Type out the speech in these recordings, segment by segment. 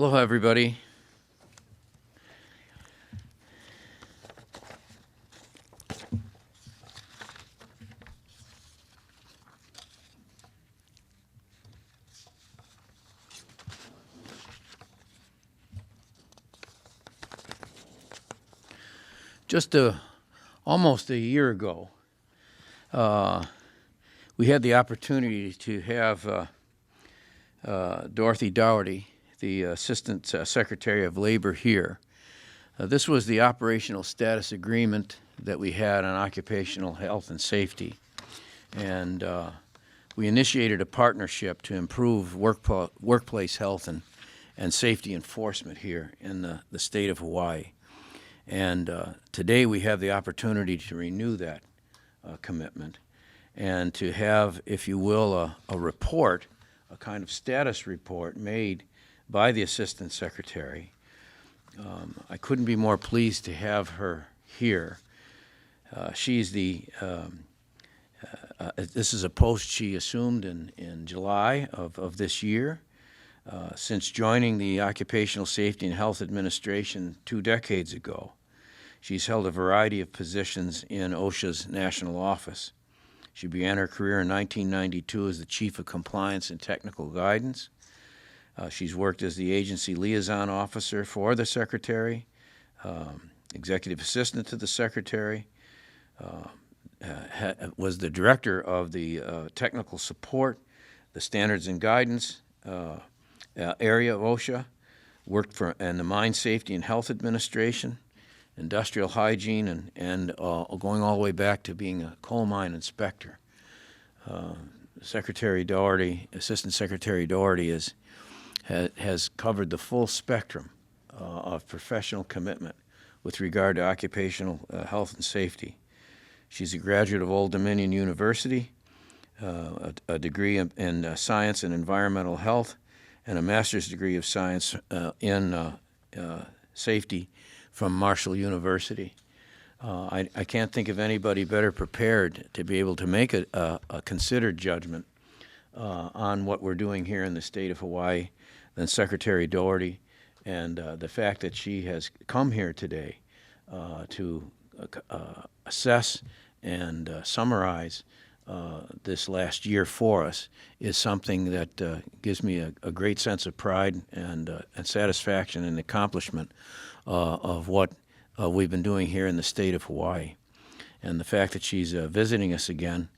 Hello, everybody. Just almost a year ago, we had the opportunity to have Dorothy Dougherty, the Assistant Secretary of Labor, here. This was the operational status agreement that we had on occupational health and safety. And we initiated a partnership to improve workplace health and safety enforcement here in the state of Hawaii. And today we have the opportunity to renew that commitment and to have, if you will, a report, a kind of status report made by the Assistant Secretary. I couldn't be more pleased to have her here. She's this is a post she assumed in July of this year. Since joining the Occupational Safety and Health Administration 2 decades ago, she's held a variety of positions in OSHA's national office. She began her career in 1992 as the Chief of Compliance and Technical Guidance. She's worked as the agency liaison officer for the Secretary, executive assistant to the Secretary, was the director of the technical support, the standards and guidance area of OSHA, worked in the Mine Safety and Health Administration, industrial hygiene, and going all the way back to being a coal mine inspector. Secretary Dougherty, Assistant Secretary Dougherty has covered the full spectrum of professional commitment with regard to occupational health and safety. She's a graduate of Old Dominion University, a degree in science and environmental health, and a master's degree of science in safety from Marshall University. I can't think of anybody better prepared to be able to make a considered judgment on what we're doing here in the state of Hawaii than Secretary Dougherty, and the fact that she has come here today to assess and summarize this last year for us is something that gives me a great sense of pride and satisfaction and accomplishment of what we've been doing here in the state of Hawaii. And the fact that she's visiting us again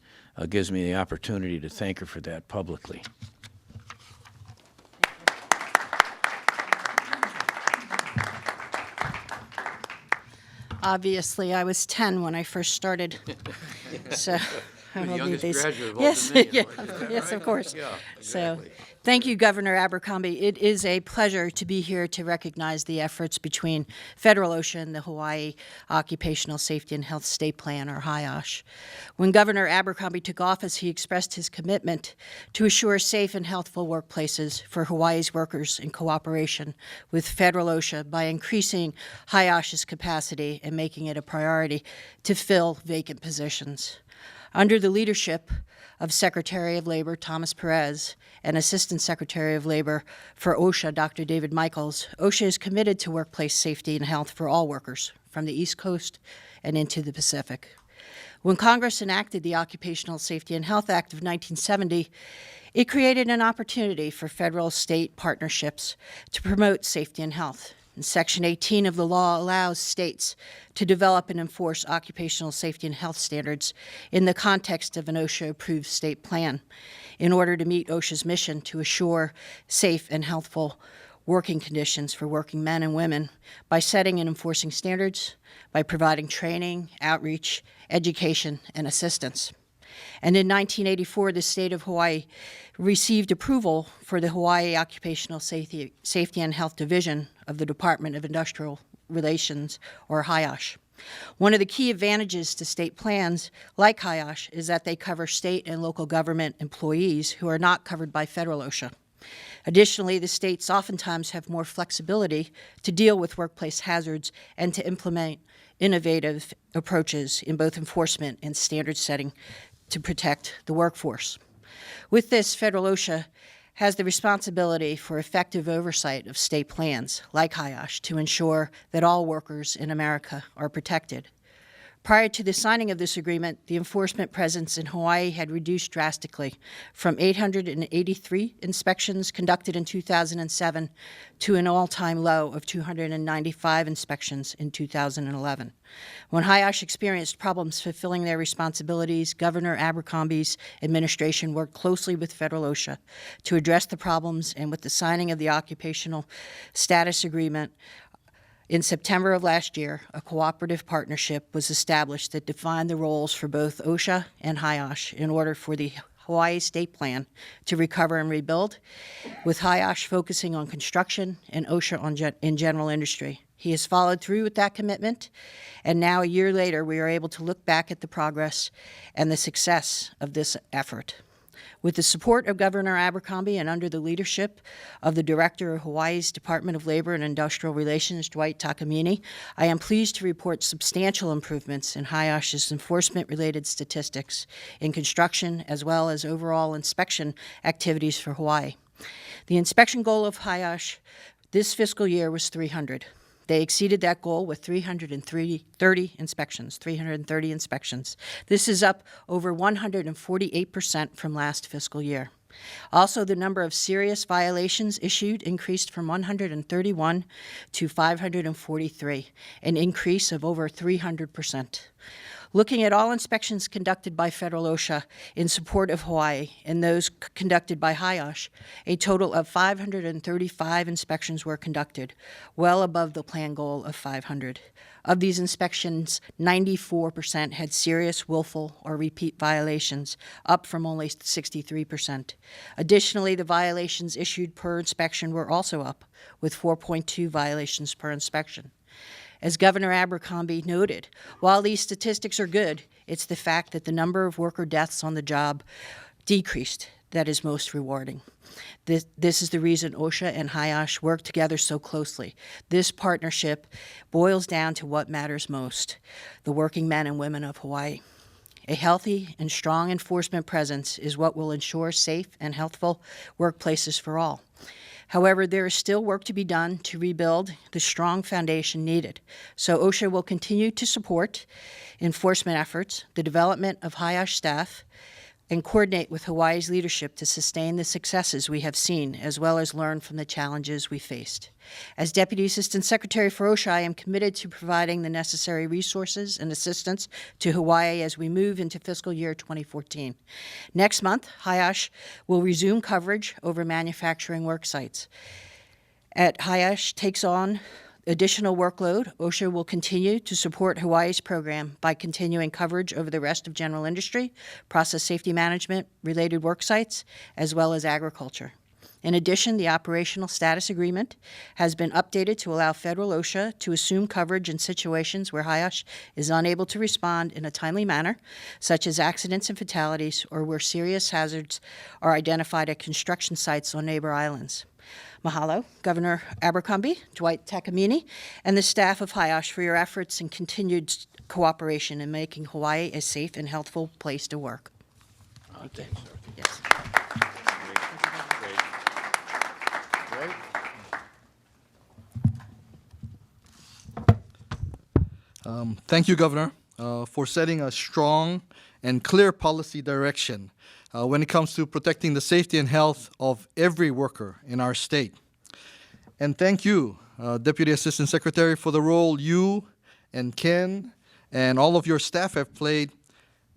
gives me the opportunity to thank her for that publicly. Obviously, I was 10 when I first started, so I You're the will youngest need these. graduate of Old Yes, Dominion, yeah, right? Is that yes, right? of course. Yeah, So, exactly. thank you, Governor Abercrombie. It is a pleasure to be here to recognize the efforts between federal OSHA and the Hawaii Occupational Safety and Health State Plan, or HIOSH. When Governor Abercrombie took office, he expressed his commitment to assure safe and healthful workplaces for Hawaii's workers in cooperation with federal OSHA by increasing HIOSH's capacity and making it a priority to fill vacant positions. Under the leadership of Secretary of Labor Thomas Perez and Assistant Secretary of Labor for OSHA, Dr. David Michaels, OSHA is committed to workplace safety and health for all workers from the East Coast and into the Pacific. When Congress enacted the Occupational Safety and Health Act of 1970, it created an opportunity for federal-state partnerships to promote safety and health. And Section 18 of the law allows states to develop and enforce occupational safety and health standards in the context of an OSHA-approved state plan in order to meet OSHA's mission to assure safe and healthful working conditions for working men and women by setting and enforcing standards, by providing training, outreach, education, and assistance. And in 1984, the state of Hawaii received approval for the Hawaii Occupational Safety and Health Division of the Department of Industrial Relations, or HIOSH. One of the key advantages to state plans like HIOSH is that they cover state and local government employees who are not covered by federal OSHA. Additionally, the states oftentimes have more flexibility to deal with workplace hazards and to implement innovative approaches in both enforcement and standard setting to protect the workforce. With this, federal OSHA has the responsibility for effective oversight of state plans, like HIOSH, to ensure that all workers in America are protected. Prior to the signing of this agreement, the enforcement presence in Hawaii had reduced drastically from 883 inspections conducted in 2007 to an all-time low of 295 inspections in 2011. When HIOSH experienced problems fulfilling their responsibilities, Governor Abercrombie's administration worked closely with federal OSHA to address the problems, and with the signing of the Occupational Status Agreement, in September of last year, a cooperative partnership was established that defined the roles for both OSHA and HIOSH in order for the Hawaii State Plan to recover and rebuild, with HIOSH focusing on construction and OSHA in general industry. He has followed through with that commitment, and now a year later, we are able to look back at the progress and the success of this effort. With the support of Governor Abercrombie and under the leadership of the Director of Hawaii's Department of Labor and Industrial Relations, Dwight Takamine, I am pleased to report substantial improvements in HIOSH's enforcement-related statistics in construction as well as overall inspection activities for Hawaii. The inspection goal of HIOSH this fiscal year was 300. They exceeded that goal with 330 inspections. This is up over 148% from last fiscal year. Also, the number of serious violations issued increased from 131 to 543, an increase of over 300%. Looking at all inspections conducted by federal OSHA in support of Hawaii and those conducted by HIOSH, a total of 535 inspections were conducted, well above the plan goal of 500. Of these inspections, 94% had serious, willful, or repeat violations, up from only 63%. Additionally, the violations issued per inspection were also up, with 4.2 violations per inspection. As Governor Abercrombie noted, while these statistics are good, it's the fact that the number of worker deaths on the job decreased that is most rewarding. This is the reason OSHA and HIOSH work together so closely. This partnership boils down to what matters most, the working men and women of Hawaii. A healthy and strong enforcement presence is what will ensure safe and healthful workplaces for all. However, there is still work to be done to rebuild the strong foundation needed. So OSHA will continue to support enforcement efforts, the development of HIOSH staff, and coordinate with Hawaii's leadership to sustain the successes we have seen, as well as learn from the challenges we faced. As Deputy Assistant Secretary for OSHA, I am committed to providing the necessary resources and assistance to Hawaii as we move into fiscal year 2014. Next month, HIOSH will resume coverage over manufacturing work sites. At HIOSH takes on additional workload, OSHA will continue to support Hawaii's program by continuing coverage over the rest of general industry, process safety management, related work sites, as well as agriculture. In addition, the Operational Status Agreement has been updated to allow federal OSHA to assume coverage in situations where HIOSH is unable to respond in a timely manner, such as accidents and fatalities, or where serious hazards are identified at construction sites on neighbor islands. Mahalo, Governor Abercrombie, Dwight Takamine, and the staff of HIOSH for your efforts and continued cooperation in making Hawaii a safe and healthful place to work. Thanks, Dorothy. Yes. Great. Thank you, Governor, for setting a strong and clear policy direction when it comes to protecting the safety and health of every worker in our state. And thank you, Deputy Assistant Secretary, for the role you and Ken and all of your staff have played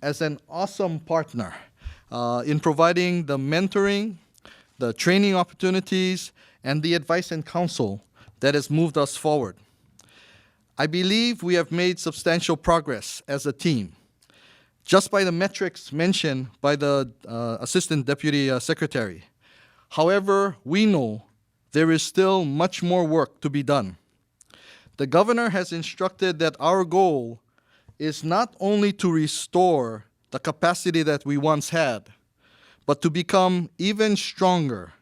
as an awesome partner in providing the mentoring, the training opportunities, and the advice and counsel that has moved us forward. I believe we have made substantial progress as a team. Just by the metrics mentioned by the Assistant Deputy Secretary. However, we know there is still much more work to be done. The Governor has instructed that our goal is not only to restore the capacity that we once had, but to become even stronger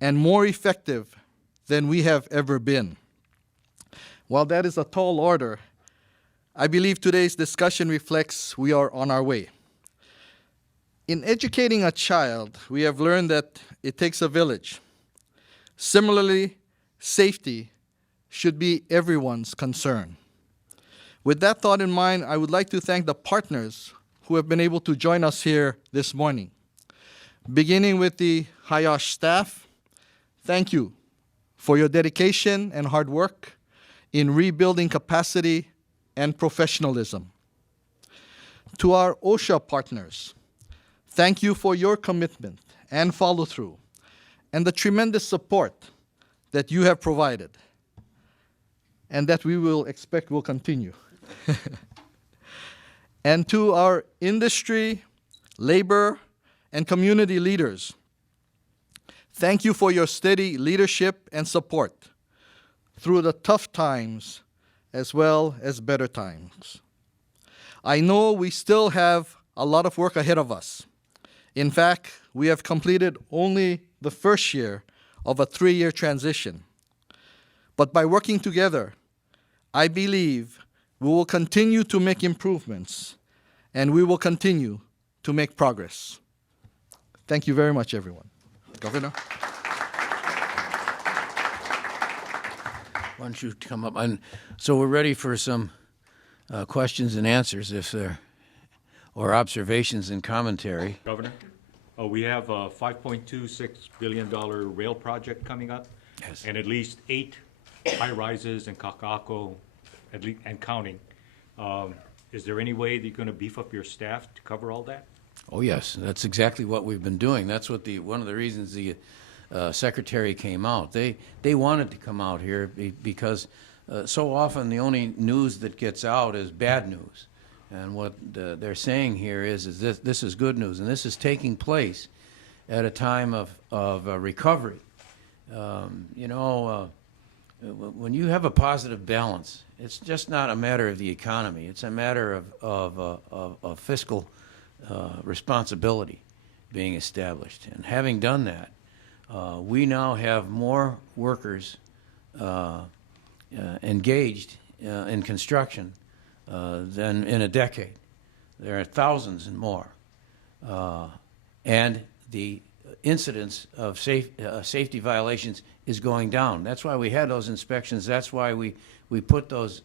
and more effective than we have ever been. While that is a tall order, I believe today's discussion reflects we are on our way. In educating a child, we have learned that it takes a village. Similarly, safety should be everyone's concern. With that thought in mind, I would like to thank the partners who have been able to join us here this morning. Beginning with the HIOSH staff, thank you for your dedication and hard work in rebuilding capacity and professionalism. To our OSHA partners, thank you for your commitment and follow-through and the tremendous support that you have provided and that we will expect will continue. And to our industry, labor, and community leaders, thank you for your steady leadership and support through the tough times as well as better times. I know we still have a lot of work ahead of us. In fact, we have completed only the first year of a 3-year transition. But by working together, I believe we will continue to make improvements and we will continue to make progress. Thank you very much, everyone. Governor? Why don't you come up? And so we're ready for some questions and answers, if there, or observations and commentary. Governor, we have a $5.26 billion rail project coming up. Yes. And at least 8 high-rises in Kakako, at least, and counting. Is there any way that you're going to beef up your staff to cover all that? Oh yes, that's exactly what we've been doing. That's what one of the reasons the secretary came out. They wanted to come out here because so often the only news that gets out is bad news, and what they're saying here is this is good news, and this is taking place at a time of recovery. You know, when you have a positive balance, it's just not a matter of the economy. It's a matter of fiscal responsibility being established. And having done that, we now have more workers engaged in construction than in a decade. There are thousands and more. And the incidence of safety violations is going down. That's why we had those inspections. That's why we put those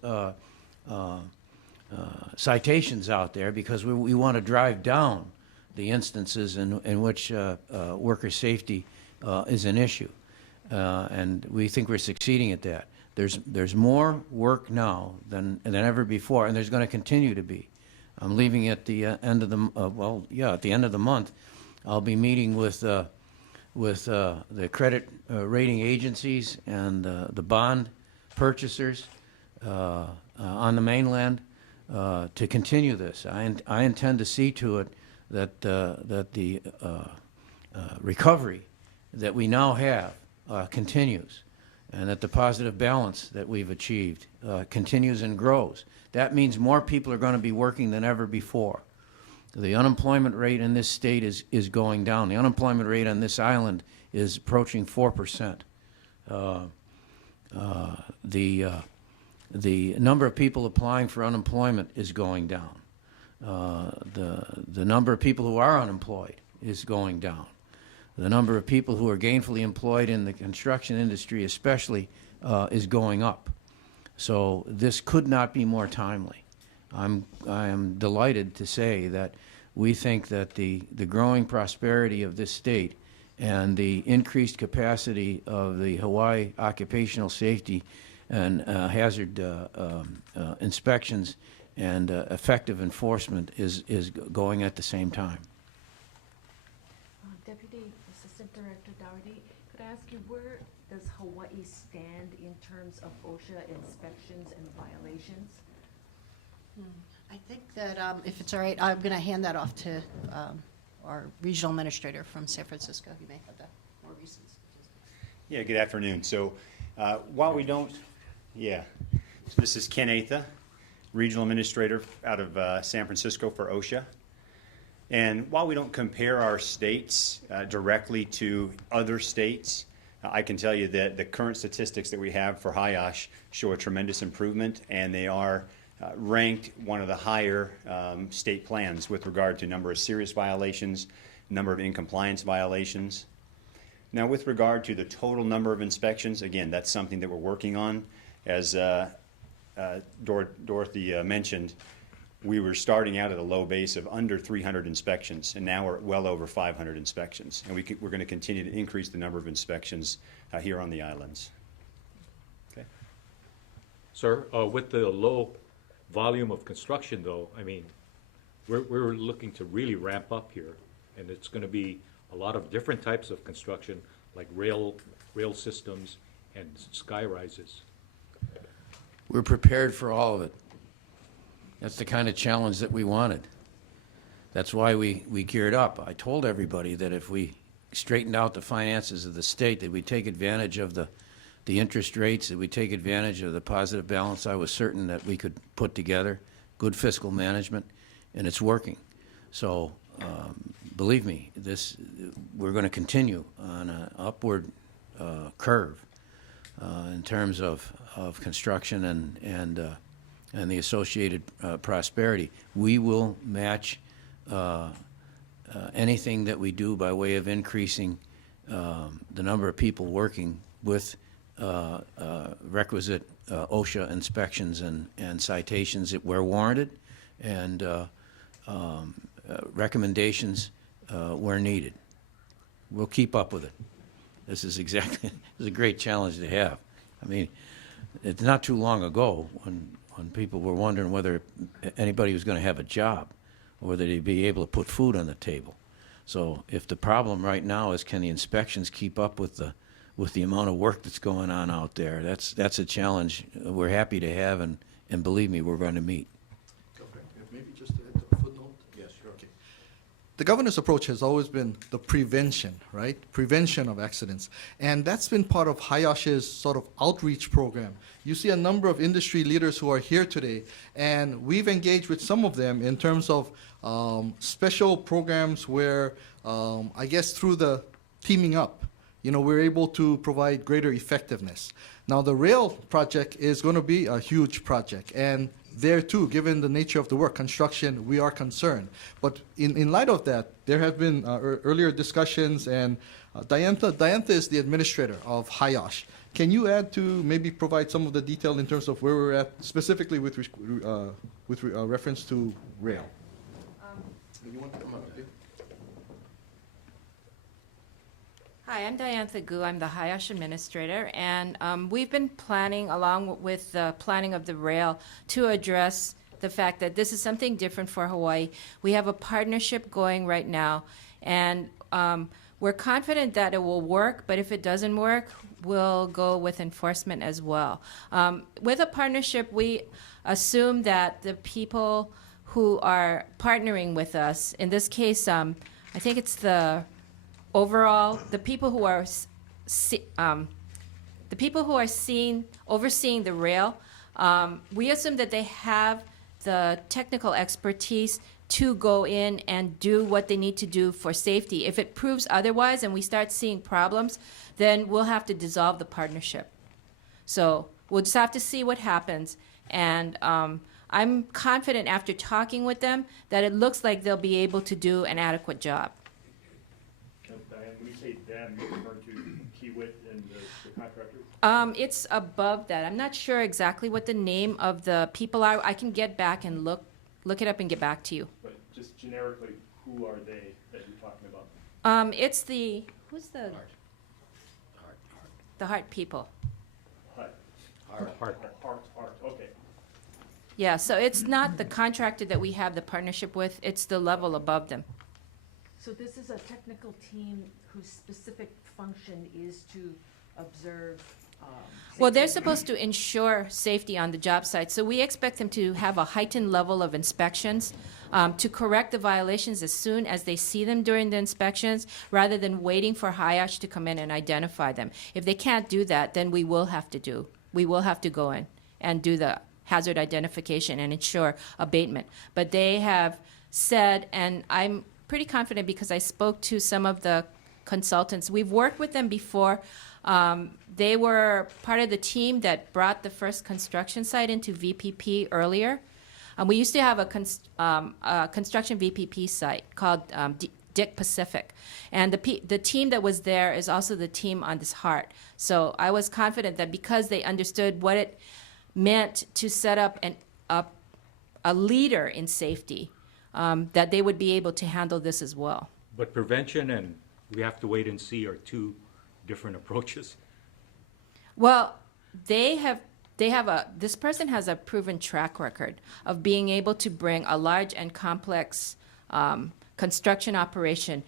citations out there, because we want to drive down the instances in which worker safety is an issue. And we think we're succeeding at that. There's more work now than ever before, and there's going to continue to be. I'm leaving at the end of the at the end of the month. I'll be meeting with the credit rating agencies and the bond purchasers on the mainland to continue this. I intend to see to it that the recovery that we now have continues, and that the positive balance that we've achieved continues and grows. That means more people are going to be working than ever before. The unemployment rate in this state is going down. The unemployment rate on this island is approaching 4%. The number of people applying for unemployment is going down. The number of people who are unemployed is going down. The number of people who are gainfully employed in the construction industry especially is going up. So this could not be more timely. I am delighted to say that we think that the growing prosperity of this state and the increased capacity of the Hawaii Occupational Safety and Hazard inspections and effective enforcement is going at the same time. Deputy Assistant Director Dougherty, could I ask you, where does Hawaii stand in terms of OSHA inspections and violations? I think that if it's all right, I'm going to hand that off to our regional administrator from San Francisco. He may have that more recent. Yeah, good afternoon. So while we don't, this is Ken Atha, Regional Administrator out of San Francisco for OSHA. And while we don't compare our states directly to other states, I can tell you that the current statistics that we have for HIOSH show a tremendous improvement, and they are ranked one of the higher state plans with regard to number of serious violations, number of in-compliance violations. Now, with regard to the total number of inspections, again, that's something that we're working on. As Dorothy mentioned, we were starting out at a low base of under 300 inspections, and now we're at well over 500 inspections. And we're going to continue to increase the number of inspections here on the islands. Okay. Sir, with the low volume of construction though, I mean, we're looking to really ramp up here, and it's gonna be a lot of different types of construction, like rail systems and sky rises. We're prepared for all of it. That's the kind of challenge that we wanted. That's why we geared up. I told everybody that if we straightened out the finances of the state, that we take advantage of the interest rates, that we take advantage of the positive balance I was certain that we could put together, good fiscal management, and it's working. So believe me, we're going to continue on an upward curve in terms of construction and the associated prosperity. We will match anything that we do by way of increasing the number of people working with requisite OSHA inspections and citations where warranted, and recommendations where needed. We'll keep up with it. This is a great challenge to have. I mean, it's not too long ago when people were wondering whether anybody was going to have a job or whether they'd be able to put food on the table. So if the problem right now is can the inspections keep up with the amount of work that's going on out there, that's a challenge we're happy to have, and believe me, we're going to meet. Maybe just to add a footnote? Yes, sure. Okay. The governor's approach has always been the prevention, right? Prevention of accidents. And that's been part of HIOSH's sort of outreach program. You see a number of industry leaders who are here today, and we've engaged with some of them in terms of special programs where, I guess through the teaming up, we're able to provide greater effectiveness. Now, the rail project is going to be a huge project, and there too, given the nature of the work, construction, we are concerned. But in light of that, there have been earlier discussions, and Diantha is the administrator of HIOSH. Can you add to maybe provide some of the detail in terms of where we're at, specifically with reference to rail? You want to come up, okay? Hi, I'm Diantha Gu. I'm the HIOSH administrator, and we've been planning, along with the planning of the rail, to address the fact that this is something different for Hawaii. We have a partnership going right now, and we're confident that it will work, but if it doesn't work, we'll go with enforcement as well. With a partnership, we assume that the people who are partnering with us, in this case, I think it's the overall, the people who are overseeing the rail, we assume that they have the technical expertise to go in and do what they need to do for safety. If it proves otherwise and we start seeing problems, then we'll have to dissolve the partnership. So we'll just have to see what happens. And I'm confident after talking with them that it looks like they'll be able to do an adequate job. Diane, when you say them, you're referring to Kiewit and the contractors? It's above that. I'm not sure exactly what the name of the people are. I can get back and look it up and get back to you. But just generically, who are they that you're talking about? It's the, who's the? The Hart people. Hart, okay. Yeah, so it's not the contractor that we have the partnership with, it's the level above them. So this is a technical team whose specific function is to observe. Well, they're safety. supposed to ensure safety on the job site, so we expect them to have a heightened level of inspections, to correct the violations as soon as they see them during the inspections, rather than waiting for HIOSH to come in and identify them. If they can't do that, then we will have to go in and do the hazard identification and ensure abatement. But they have said, and I'm pretty confident because I spoke to some of the consultants. We've worked with them before. They were part of the team that brought the first construction site into VPP earlier. We used to have a construction VPP site called Dick Pacific, and the team that was there is also the team on this HART. So I was confident that because they understood what it meant to set up a leader in safety, that they would be able to handle this as well. But prevention and we have to wait and see are two different approaches. Well, this person has a proven track record of being able to bring a large and complex construction operation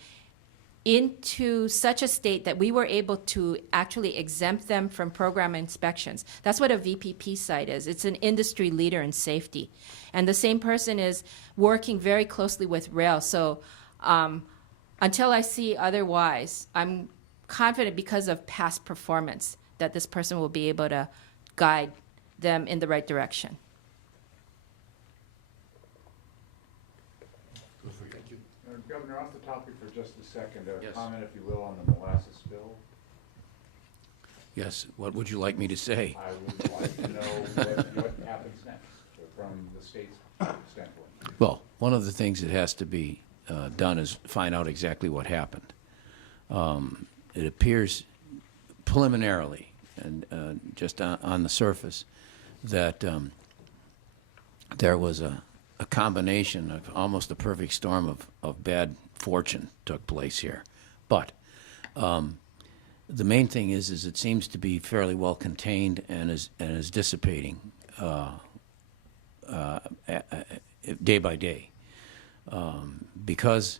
into such a state that we were able to actually exempt them from program inspections. That's what a VPP site is. It's an industry leader in safety. And the same person is working very closely with rail. So until I see otherwise, I'm confident because of past performance that this person will be able to guide them in the right direction. Governor, off the topic for just a second, a Yes. comment, if you will, on the molasses spill. Yes, what would you like me to say? I would like to know what happens next from the state's standpoint. Well, one of the things that has to be done is find out exactly what happened. It appears preliminarily and just on the surface that there was a combination of almost a perfect storm of bad fortune took place here. But the main thing is it seems to be fairly well contained and is dissipating day by day. Because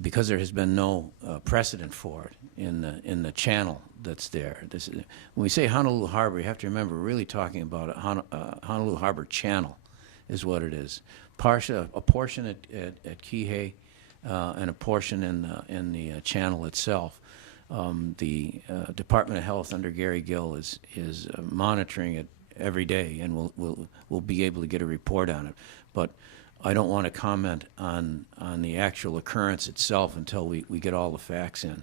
because there has been no precedent for it in the channel that's there. When we say Honolulu Harbor, you have to remember we're really talking about a Honolulu Harbor channel, is what it is. A portion at Kihei, and a portion in the channel itself. The Department of Health under Gary Gill is monitoring it every day, and we'll be able to get a report on it. But I don't want to comment on the actual occurrence itself until we get all the facts in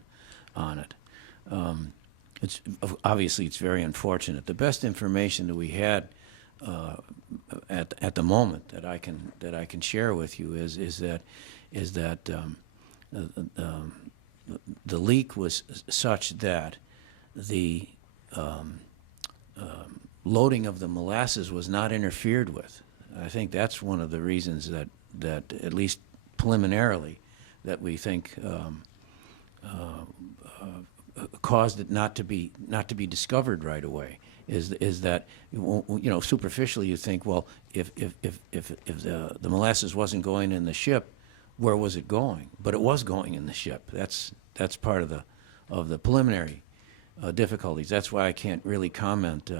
on it. It's obviously it's very unfortunate. The best information that we had at the moment that I can share with you is that the leak was such that the loading of the molasses was not interfered with. I think that's one of the reasons that at least preliminarily, that we think caused it not to be discovered right away. Is that, you know, superficially you think, well, if the molasses wasn't going in the ship, where was it going? But it was going in the ship. That's part of the preliminary difficulties. That's why I can't really comment.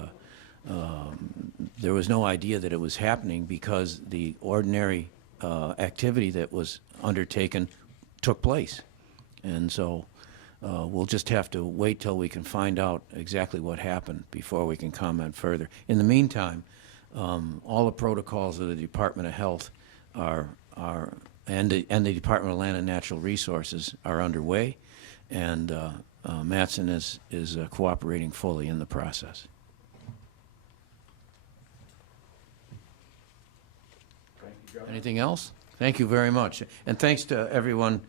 There was no idea that it was happening because the ordinary activity that was undertaken took place. And so we'll just have to wait till we can find out exactly what happened before we can comment further. In the meantime, all the protocols of the Department of Health and the Department of Land and Natural Resources are underway, and Matson is cooperating fully in the process. Anything else? Thank you very much. And thanks to everyone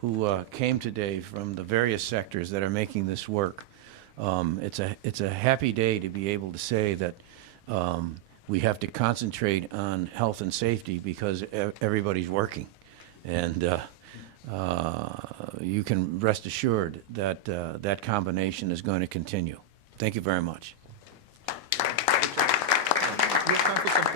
who came today from the various sectors that are making this work. It's a happy day to be able to say that we have to concentrate on health and safety because everybody's working. And you can rest assured that that combination is going to continue. Thank you very much. We have time for some